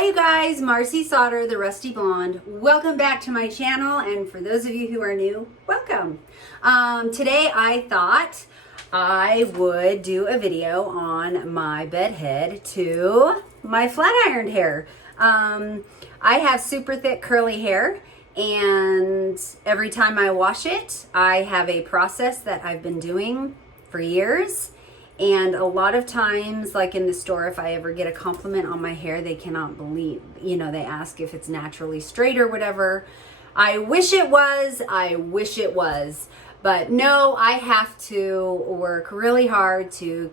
Hi you guys, Marci Sauter, the Rusty Blonde. Welcome back to my channel, and for those of you who are new, welcome. Today I thought I would do a video on my bed head to my flat ironed hair. I have super thick curly hair, and every time I wash it, I have a process that I've been doing for years. And a lot of times, like in the store, if I ever get a compliment on my hair, they cannot believe, they ask if it's naturally straight or whatever. I wish it was, but no, I have to work really hard to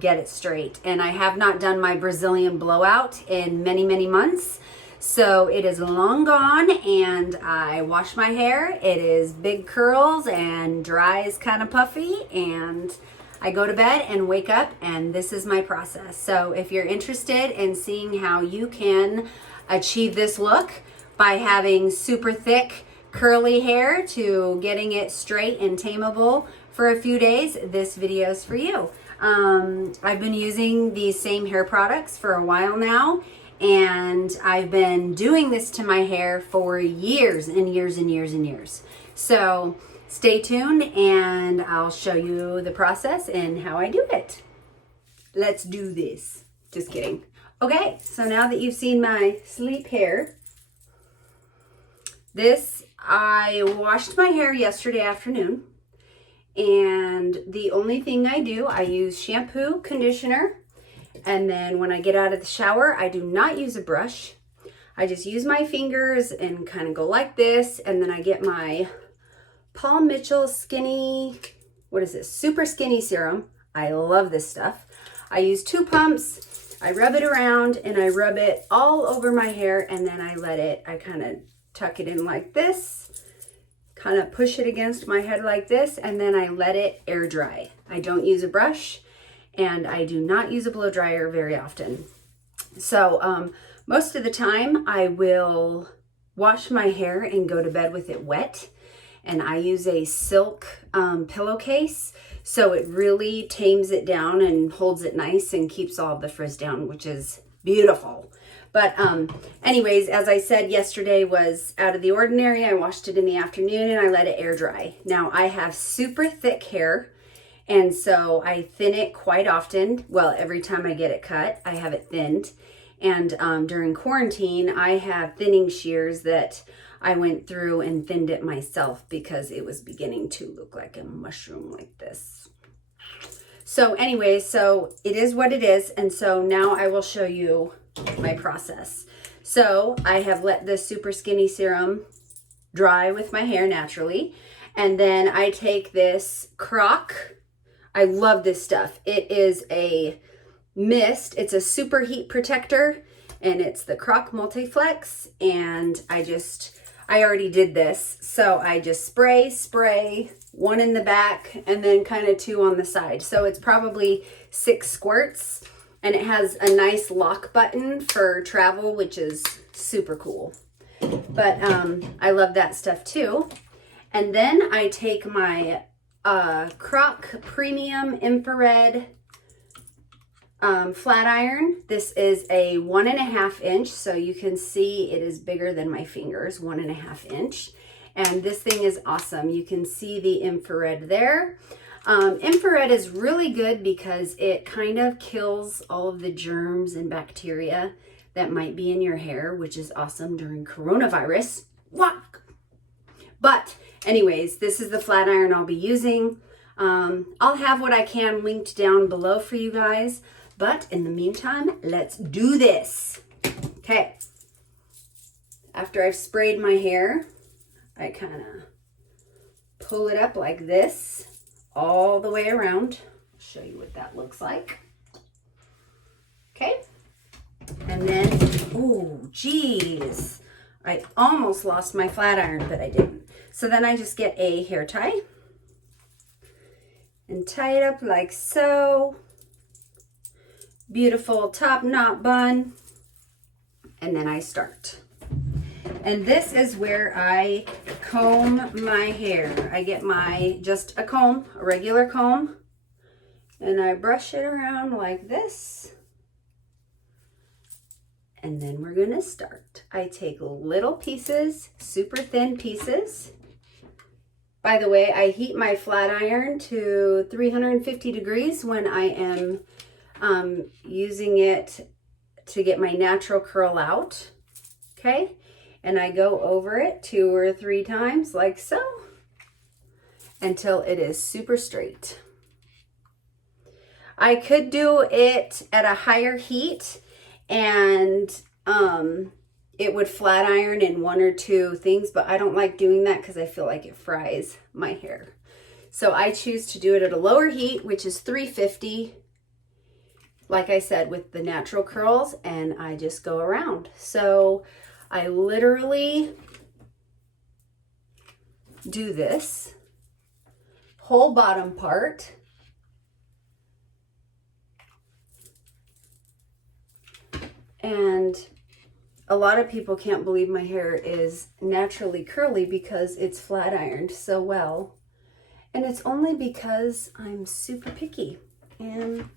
get it straight. And I have not done my Brazilian blowout in many, many months. So it is long gone, and I wash my hair. It is big curls and dries kind of puffy, and I go to bed and wake up, and this is my process. So if you're interested in seeing how you can achieve this look by having super thick curly hair to getting it straight and tameable for a few days, this video is for you. I've been using these same hair products for a while now, and I've been doing this to my hair for years and years and years and years. So stay tuned and I'll show you the process and how I do it. Let's do this. Just kidding. Okay, so now that you've seen my sleek hair, I washed my hair yesterday afternoon, and the only thing I use shampoo, conditioner, and then when I get out of the shower, I do not use a brush. I just use my fingers and kind of go like this, and then I get my Paul Mitchell super skinny serum. I love this stuff. I use 2 pumps. I rub it around and I rub it all over my hair, and then I kind of tuck it in like this, kind of push it against my head like this, and then I let it air dry. I don't use a brush, and I do not use a blow dryer very often. So most of the time I will wash my hair and go to bed with it wet. And I use a silk pillowcase, so it really tames it down and holds it nice and keeps all the frizz down, which is beautiful. But anyways, as I said, yesterday was out of the ordinary. I washed it in the afternoon and I let it air dry. Now I have super thick hair, and so I thin it quite often. Well, every time I get it cut, I have it thinned. And during quarantine, I have thinning shears that I went through and thinned it myself because it was beginning to look like a mushroom like this. So anyway, so it is what it is. And so now I will show you my process. So I have let the super skinny serum dry with my hair naturally. And then I take this Croc. I love this stuff. It is a mist. It's a super heat protector, and it's the Croc Multiflex. And I already did this, so I just spray 1 in the back and then kind of 2 on the side. So it's probably 6 squirts, and it has a nice lock button for travel, which is super cool. But I love that stuff too. And then I take my Croc Premium Infrared flat iron. This is a 1.5 inch, so you can see it is bigger than my fingers, 1.5 inch. And this thing is awesome. You can see the infrared there. Infrared is really good because it kind of kills all of the germs and bacteria that might be in your hair, which is awesome during coronavirus. But anyways, this is the flat iron I'll be using. I'll have what I can linked down below for you guys. But in the meantime, let's do this. Okay. After I've sprayed my hair, I kind of pull it up like this all the way around. I'll show you what that looks like. Okay. And then, oh, geez. I almost lost my flat iron, but I didn't. So then I just get a hair tie and tie it up like so. Beautiful top knot bun, and then I start. And this is where I comb my hair. I get just a comb, a regular comb, and I brush it around like this. And then we're gonna start. I take little pieces, super thin pieces. By the way, I heat my flat iron to 350 degrees when I am using it to get my natural curl out, okay? And I go over it 2 or 3 times like so until it is super straight. I could do it at a higher heat and it would flat iron in 1 or 2 things, but I don't like doing that because I feel like it fries my hair. So I choose to do it at a lower heat, which is 350, like I said, with the natural curls, and I just go around. So I literally do this whole bottom part. And a lot of people can't believe my hair is naturally curly because it's flat ironed so well. And it's only because I'm super picky. And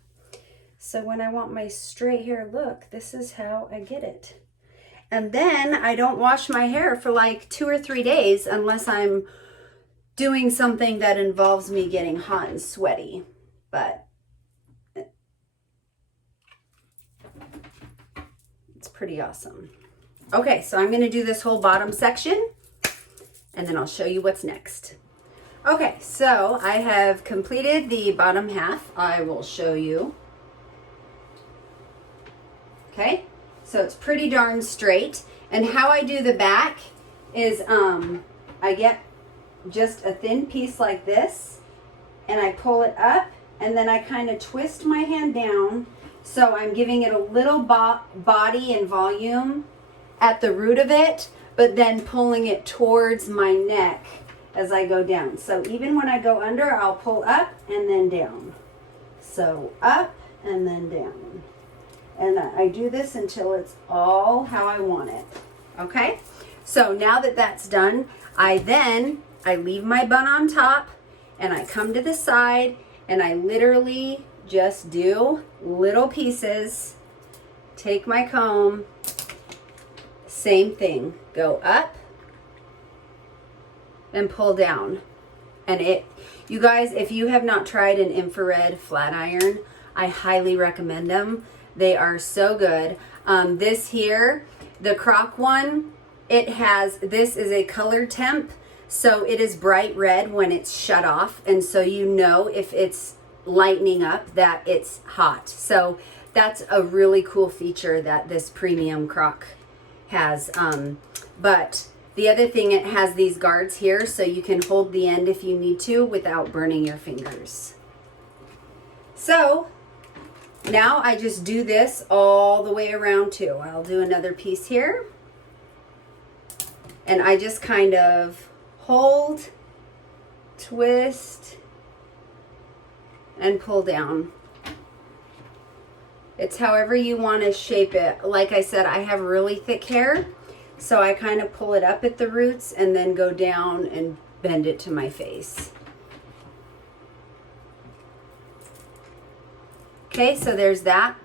so when I want my straight hair look, this is how I get it. And then I don't wash my hair for like 2 or 3 days unless I'm doing something that involves me getting hot and sweaty. But it's pretty awesome. Okay, so I'm gonna do this whole bottom section and then I'll show you what's next. Okay, so I have completed the bottom half. I will show you. Okay, so it's pretty darn straight. And how I do the back is I get just a thin piece like this and I pull it up and then I kind of twist my hand down. So I'm giving it a little body and volume at the root of it, but then pulling it towards my neck as I go down. So even when I go under, I'll pull up and then down. So up and then down. And I do this until it's all how I want it. Okay? So now that that's done, I leave my bun on top and I come to the side and I literally just do little pieces, take my comb, same thing, go up and pull down. And you guys, if you have not tried an infrared flat iron, I highly recommend them. They are so good. This here, the Croc one, this is a color temp, so it is bright red when it's shut off, and so you know if it's lightening up that it's hot. So that's a really cool feature that this premium Croc has. But the other thing, it has these guards here so you can hold the end if you need to without burning your fingers. So now I just do this all the way around too. I'll do another piece here. And I just kind of hold, twist, and pull down. It's however you want to shape it. Like I said, I have really thick hair, so I kind of pull it up at the roots and then go down and bend it to my face. Okay, so there's that.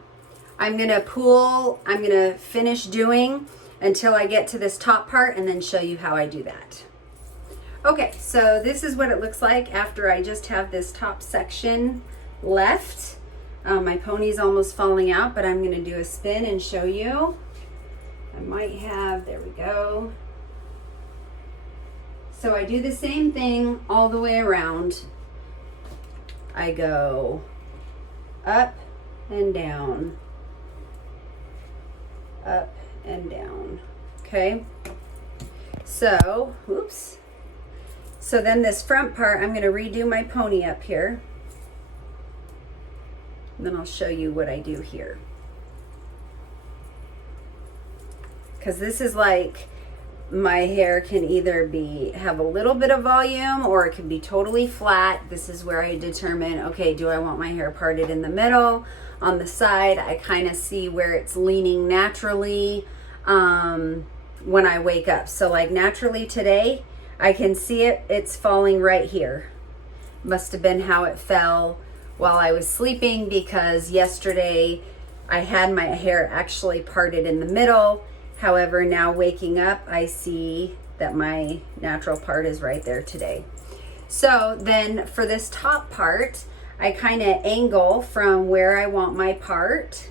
I'm gonna finish doing until I get to this top part and then show you how I do that. Okay, so this is what it looks like after I just have this top section left. My pony's almost falling out, but I'm gonna do a spin and show you. There we go. So I do the same thing all the way around. I go up and down, up and down, okay? So, oops. So then this front part, I'm gonna redo my pony up here. And then I'll show you what I do here. Because this is like, my hair can either have a little bit of volume or it can be totally flat. This is where I determine, okay, do I want my hair parted in the middle, on the side? I kind of see where it's leaning naturally when I wake up. So like naturally today, I can see it's falling right here. Must have been how it fell while I was sleeping, because yesterday I had my hair actually parted in the middle. However, now waking up, I see that my natural part is right there today. So then for this top part, I kind of angle from where I want my part,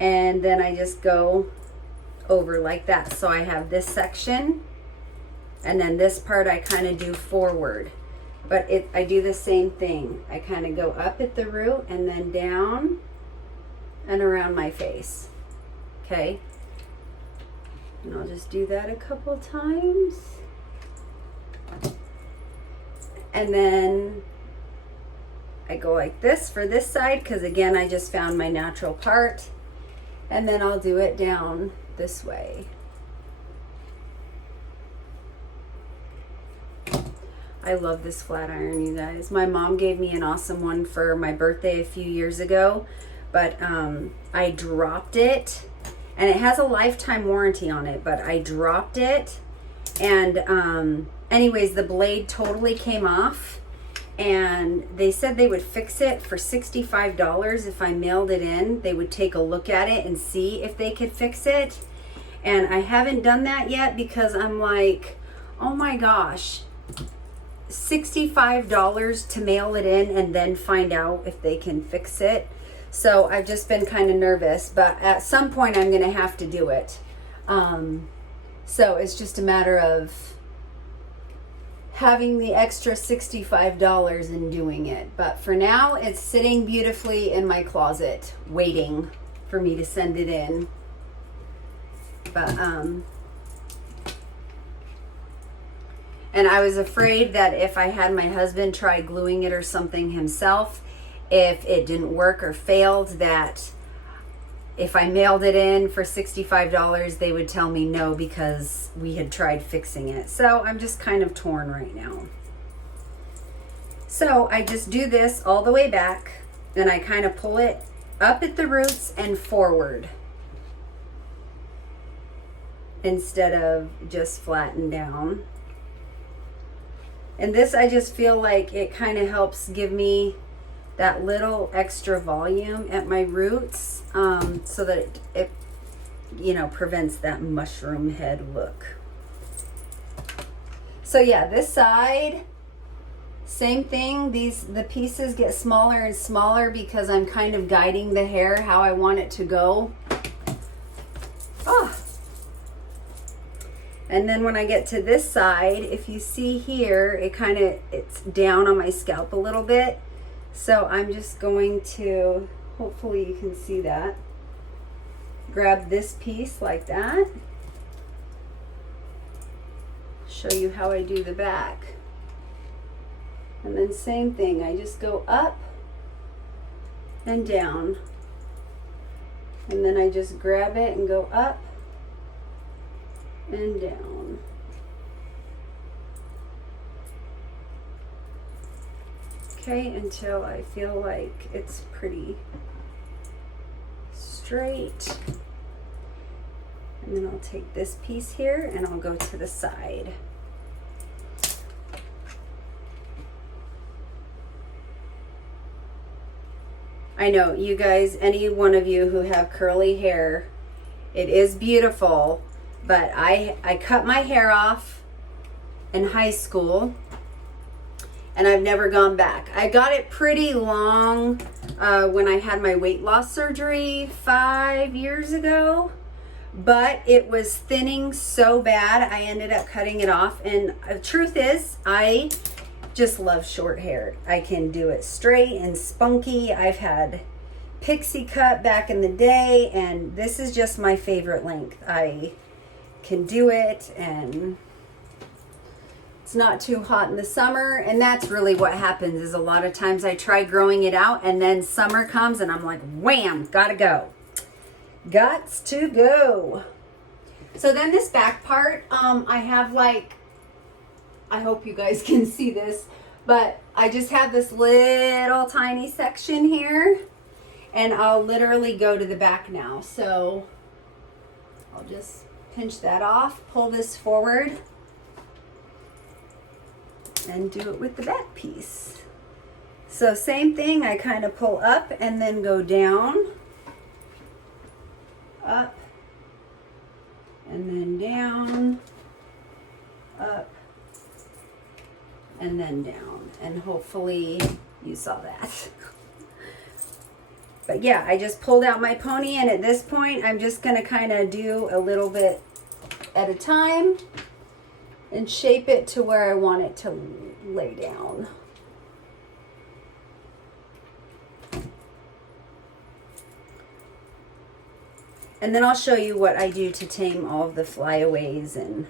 and then I just go over like that. So I have this section, and then this part I kind of do forward. But I do the same thing. I kind of go up at the root and then down and around my face. Okay? And I'll just do that a couple times. And then I go like this for this side, because again, I just found my natural part. And then I'll do it down this way. I love this flat iron, you guys. My mom gave me an awesome one for my birthday a few years ago, but I dropped it, and it has a lifetime warranty on it, but I dropped it, and anyways, the blade totally came off, and they said they would fix it for $65 if I mailed it in. They would take a look at it and see if they could fix it, and I haven't done that yet because I'm like, oh my gosh, $65 to mail it in and then find out if they can fix it. So I've just been kind of nervous, but at some point I'm going to have to do it. So it's just a matter of having the extra $65 and doing it. But for now, it's sitting beautifully in my closet waiting for me to send it in. But and I was afraid that if I had my husband try gluing it or something himself, if it didn't work or failed, that if I mailed it in for $65, they would tell me no because we had tried fixing it. So I'm just kind of torn right now. So I just do this all the way back, and I kind of pull it up at the roots and forward instead of just flatten down. And this, I just feel like it kind of helps give me that little extra volume at my roots, so that it you know, prevents that mushroom head look. So yeah, this side, same thing. The pieces get smaller and smaller because I'm kind of guiding the hair how I want it to go. Oh. And then when I get to this side, if you see here, it's down on my scalp a little bit. So I'm just going to, hopefully you can see that, grab this piece like that. Show you how I do the back. And then same thing, I just go up and down. And then I just grab it and go up and down. Okay, until I feel like it's pretty straight. And then I'll take this piece here and I'll go to the side. I know, you guys, any one of you who have curly hair, it is beautiful, but I cut my hair off in high school and I've never gone back. I got it pretty long when I had my weight loss surgery 5 years ago, but it was thinning so bad I ended up cutting it off. And the truth is, I just love short hair. I can do it straight and spunky. I've had pixie cut back in the day, and this is just my favorite length. I can do it, and it's not too hot in the summer. And that's really what happens, is a lot of times I try growing it out and then summer comes and I'm like, wham, gotta go. Gots to go. So then this back part, I have like, I hope you guys can see this, but I just have this little tiny section here, and I'll literally go to the back now. So I'll just pinch that off, pull this forward, and do it with the back piece. So same thing, I kind of pull up and then go down. up, and then down, up, and then down. And hopefully you saw that. But yeah, I just pulled out my pony, and at this point, I'm just gonna kind of do a little bit at a time and shape it to where I want it to lay down. And then I'll show you what I do to tame all of the flyaways. And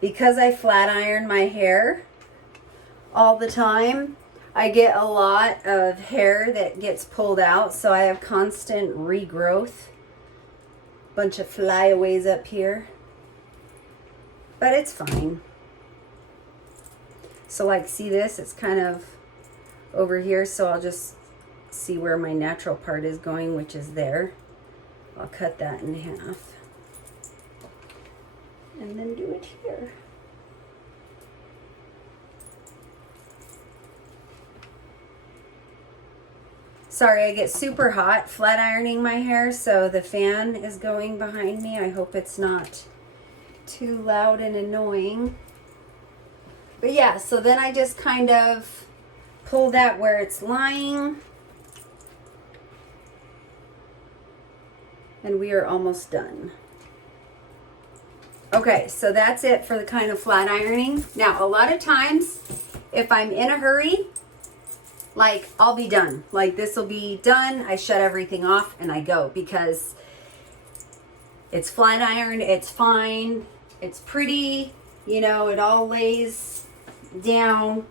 because I flat iron my hair all the time, I get a lot of hair that gets pulled out, so I have constant regrowth. Bunch of flyaways up here. But it's fine. So like, see this? It's kind of over here, so I'll just see where my natural part is going, which is there. I'll cut that in half. And then do it here. Sorry, I get super hot flat ironing my hair, so the fan is going behind me. I hope it's not too loud and annoying. But yeah, so then I just kind of pull that where it's lying. And we are almost done. Okay, so that's it for the kind of flat ironing. Now, a lot of times, if I'm in a hurry, like, I'll be done. Like, this will be done. I shut everything off and I go because it's flat ironed. It's fine. It's pretty. You know, it all lays down.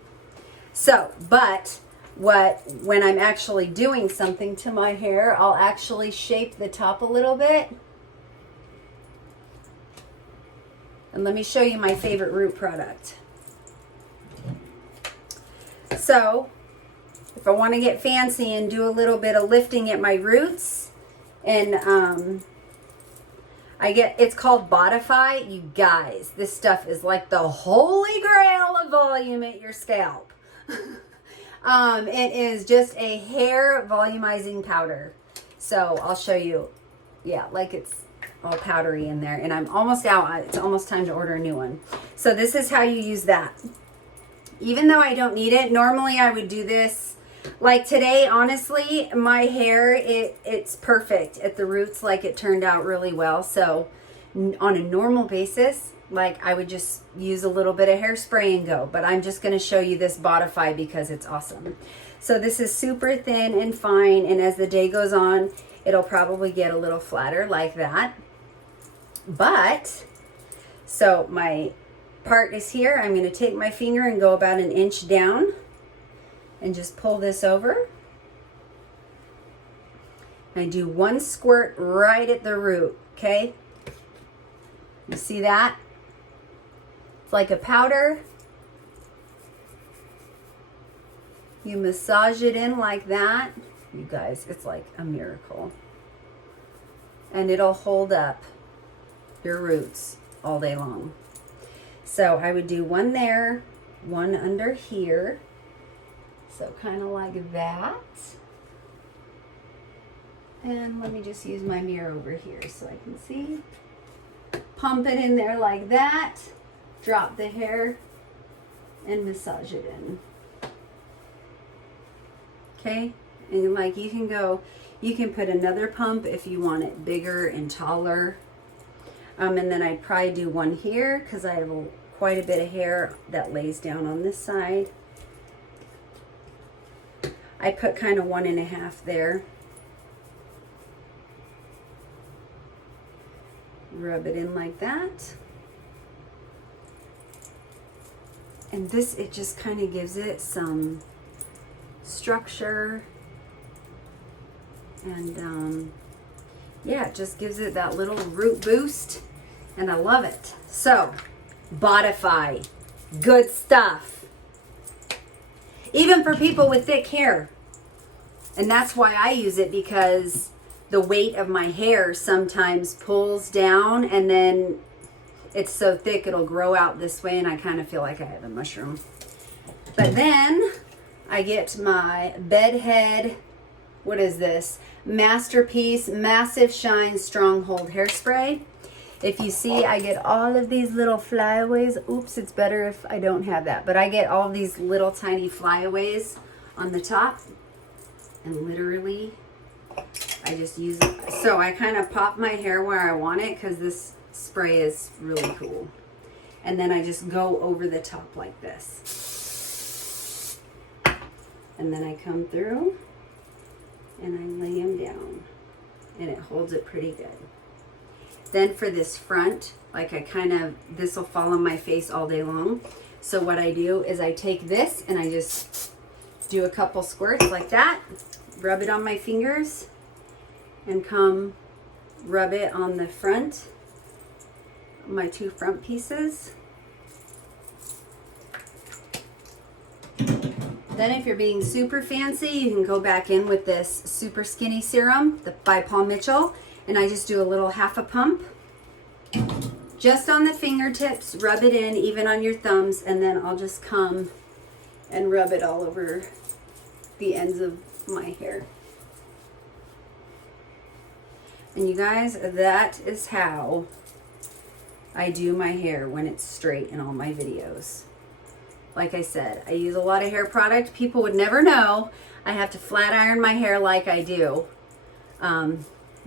So, but when I'm actually doing something to my hair, I'll actually shape the top a little bit. And let me show you my favorite root product. So, if I want to get fancy and do a little bit of lifting at my roots, and it's called Bodify. You guys, this stuff is like the holy grail of volume at your scalp. It is just a hair volumizing powder. So I'll show you. Yeah, like it's all powdery in there, and I'm almost out. It's almost time to order a new one. So this is how you use that. Even though I don't need it, normally I would do this. Like today, honestly, my hair, it's perfect at the roots. Like it turned out really well. So on a normal basis, like I would just use a little bit of hairspray and go. But I'm just going to show you this Bodify because it's awesome. So this is super thin and fine. And as the day goes on, it'll probably get a little flatter like that. But, so my part is here. I'm going to take my finger and go about an inch down. And just pull this over. I do one squirt right at the root, okay? You see that? It's like a powder. You massage it in like that. You guys, it's like a miracle. And it'll hold up your roots all day long. So I would do one there, one under here. So kind of like that. And let me just use my mirror over here so I can see. Pump it in there like that. Drop the hair and massage it in. Okay? And like you can put another pump if you want it bigger and taller. And then I'd probably do one here because I have quite a bit of hair that lays down on this side. I put kind of 1.5 there. Rub it in like that. And this, it just kind of gives it some structure. And yeah, it just gives it that little root boost. And I love it. So, Bodify. Good stuff. Even for people with thick hair. And that's why I use it, because the weight of my hair sometimes pulls down and then it's so thick it'll grow out this way and I kind of feel like I have a mushroom. But then I get my bed head what is this? Masterpiece Massive Shine Stronghold Hairspray. If you see, I get all of these little flyaways. Oops, it's better if I don't have that. But I get all these little tiny flyaways on the top. And literally, I just use it. So I kind of pop my hair where I want it because this spray is really cool. And then I just go over the top like this. And then I come through and I lay them down. And it holds it pretty good. Then for this front, like this will fall on my face all day long. So what I do is I take this and I just do a couple squirts like that, rub it on my fingers, and come rub it on the front, my two front pieces. Then if you're being super fancy, you can go back in with this super skinny serum by Paul Mitchell. And I just do a little half a pump just on the fingertips, rub it in, even on your thumbs, and then I'll just come and rub it all over the ends of my hair. And you guys, that is how I do my hair when it's straight in all my videos. Like I said, I use a lot of hair product. People would never know I have to flat iron my hair like I do.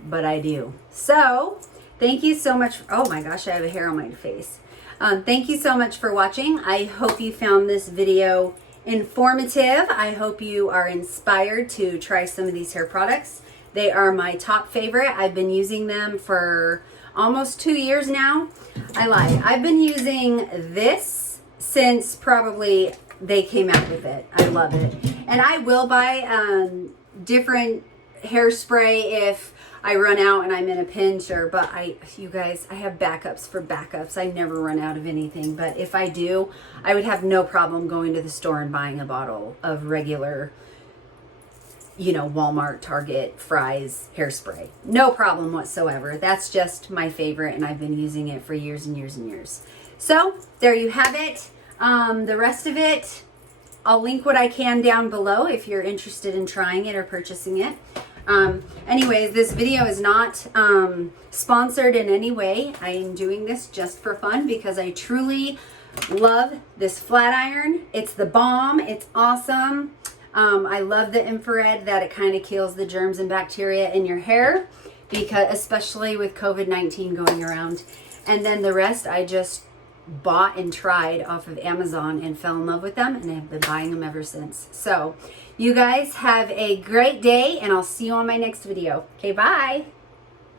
But I do. So, thank you so much. Oh my gosh, I have a hair on my face. Thank you so much for watching. I hope you found this video informative. I hope you are inspired to try some of these hair products. They are my top favorite. I've been using them for almost 2 years now. I lied. I've been using this since probably they came out with it. I love it. And I will buy different hairspray if I run out and I'm in a pinch, but you guys, I have backups for backups. I never run out of anything, but if I do, I would have no problem going to the store and buying a bottle of regular, Walmart, Target, Fry's hairspray. No problem whatsoever. That's just my favorite, and I've been using it for years and years and years. So there you have it. The rest of it, I'll link what I can down below if you're interested in trying it or purchasing it. Anyways, this video is not sponsored in any way. I am doing this just for fun because I truly love this flat iron. It's the bomb. It's awesome. I love the infrared, that it kind of kills the germs and bacteria in your hair, because especially with COVID-19 going around. And then the rest I just bought and tried off of Amazon and fell in love with them, and I've been buying them ever since. So you guys have a great day, and I'll see you on my next video. Okay, bye.